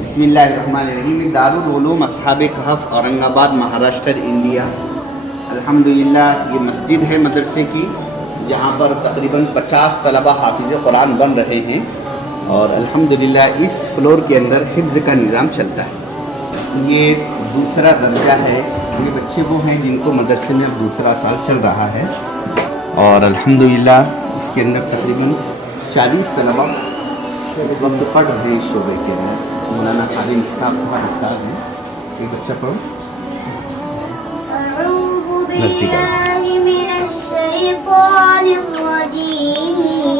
بسم اللہ الرحمن الرحیم. دارالعلوم اصحاب کہف اورنگ آباد مہاراشٹر انڈیا. الحمدللہ یہ مسجد ہے مدرسے کی جہاں پر تقریباً 50 طلبہ حافظ قرآن بن رہے ہیں اور الحمدللہ اس فلور کے اندر حفظ کا نظام چلتا ہے. یہ دوسرا درجہ ہے. یہ بچے وہ ہیں جن کو مدرسے میں اب دوسرا سال چل رہا ہے اور الحمدللہ اس کے اندر تقریباً 40 طلبہ اس وقت پڑھ رہے ہیں. اس شعبے کے اندر مولانا خالد مشتاق صاحب استاد ہیں. ایک بچہ پڑھو.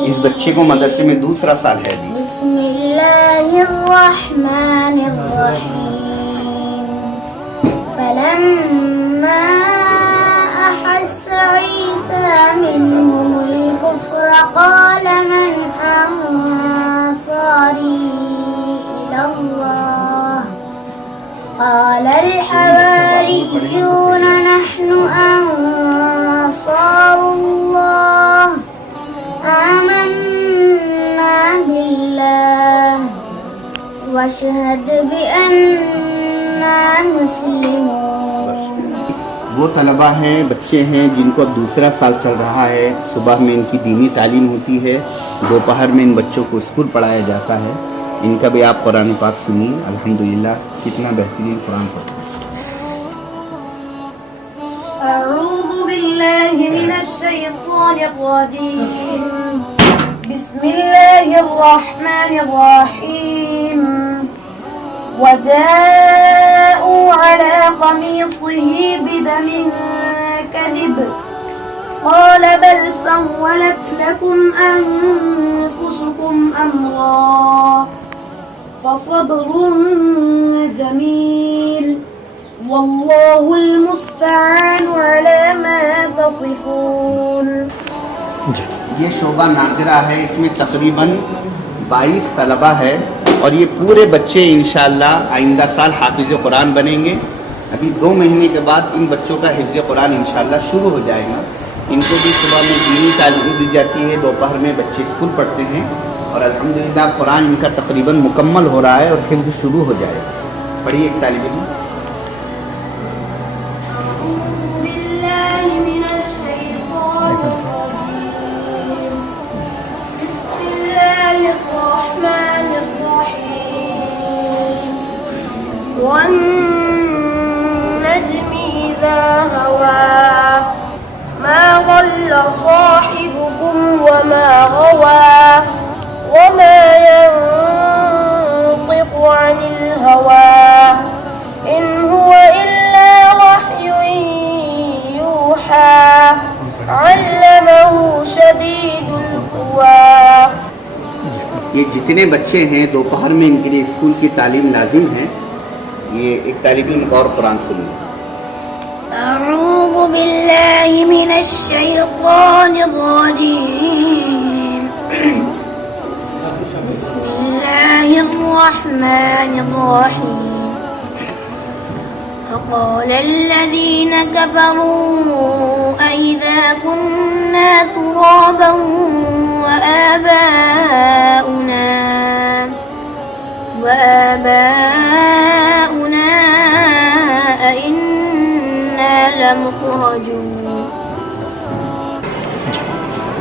اس بچے کو مدرسے میں دوسرا سال ہے. بسم اللہ الرحمن الرحیم. فلما احس عیسی منهم الكفر قال من انصاری الى الله قال الحواريون نحن انصار الله آمنا بالله واشهد بأننا مسلمون. وہ طلبہ ہیں، بچے ہیں جن کو اب دوسرا سال چل رہا ہے. صبح میں ان کی دینی تعلیم ہوتی ہے، دوپہر میں ان بچوں کو اسکول پڑھایا جاتا ہے. ان کا بھی آپ قرآن پاک سنیے. الحمدللہ کتنا بہترین قرآن پڑھتے ہیں. اعوذ باللہ من الشیطان الرجیم. بسم اللہ الرحمن الرحیم. وجاءوا على قميصه بدم كذب قال بل سولت لكم أنفسكم أمرا فصبر جميل والله المستعان على ما تصفون. یہ شعبہ ناظرہ ہے. اس میں تقریباً 22 طلبہ ہے اور یہ پورے بچے انشاءاللہ آئندہ سال حافظ قرآن بنیں گے. ابھی 2 مہینے کے بعد ان بچوں کا حفظ قرآن انشاءاللہ شروع ہو جائے گا. ان کو بھی صبح میں دینی تعلیم دی جاتی ہے، دوپہر میں بچے اسکول پڑھتے ہیں اور الحمدللہ قرآن ان کا تقریباً مکمل ہو رہا ہے اور حفظ شروع ہو جائے گا. پڑھیے ایک طالب علم. والنجم إذا هوى ما ضل صاحبكم وما غوى وما ينطق عن الهوى إن هو إلا وحي يوحى علمه شديد القوى. یہ جتنے بچے ہیں دوپہر میں ان کے لیے اسکول کی تعلیم لازم ہے. یہ ایک طالب علم اور قرآن سنیے. اعوذ باللہ من الشیطان الرجیم. بسم اللہ الرحمن الرحیم. فقال الذین کفروا أإذا كنا ترابا وآباؤنا أئنا لمخرجون.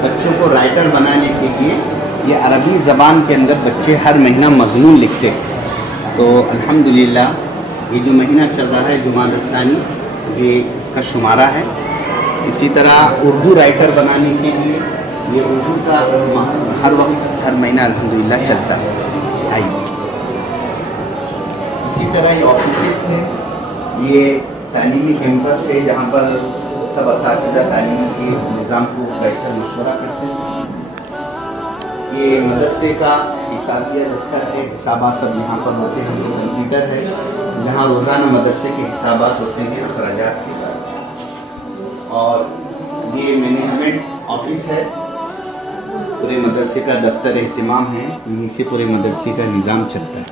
بچوں کو رائٹر بنانے کے لیے یہ عربی زبان کے اندر بچے ہر مہینہ مضمون لکھتے ہیں. تو الحمدللہ یہ جو مہینہ چل رہا ہے جمادی الثانی یہ اس کا شمارہ ہے. اسی طرح اردو رائٹر بنانے کے لیے یہ اردو کا ہر وقت ہر مہینہ الحمدللہ چلتا ہے. آئیے. اسی طرح یہ آفیسز ہیں، یہ تعلیمی کیمپس ہے جہاں پر سب اساتذہ تعلیم کے نظام کو بیٹھ کر مشورہ کرتے ہیں. یہ مدرسے کا حسابیہ دفتر ہے، حسابات سب یہاں پر ہوتے ہیں. یہ کمپیوٹر ہے جہاں روزانہ مدرسے کے حسابات ہوتے ہیں اخراجات کے. اور یہ مینجمنٹ آفس ہے. پورے مدرسے کا دفتر اہتمام ہے، یہیں سے پورے مدرسے کا نظام چلتا ہے.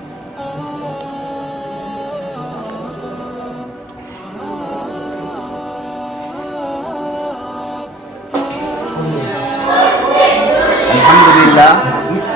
الحمدللہ اس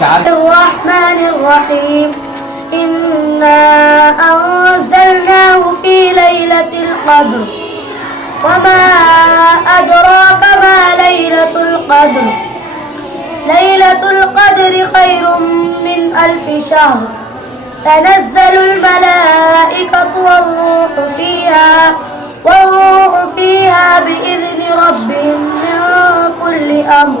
4 الرحمن الرحيم إنا أنزلناه في ليلة القدر وما أدراك ما ليلة القدر ليلة القدر خير من 1000 شهر تنزل الملائكة والروح فيها بإذن ربهم من كل أمر.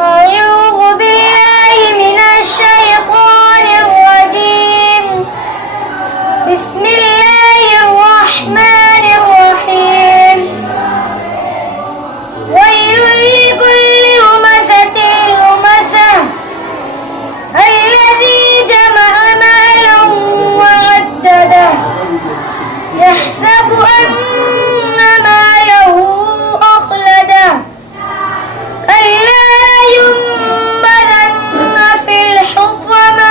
أعوذ بالله من الشيطان الرجيم بسم الله الرحمن الرحيم ويل لكل همزة لمزة الذي جمع مالا وعدده يحسب أن ماله أخلده كلا لينبذن في الحطمة.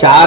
4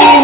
3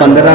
15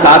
7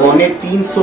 250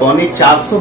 450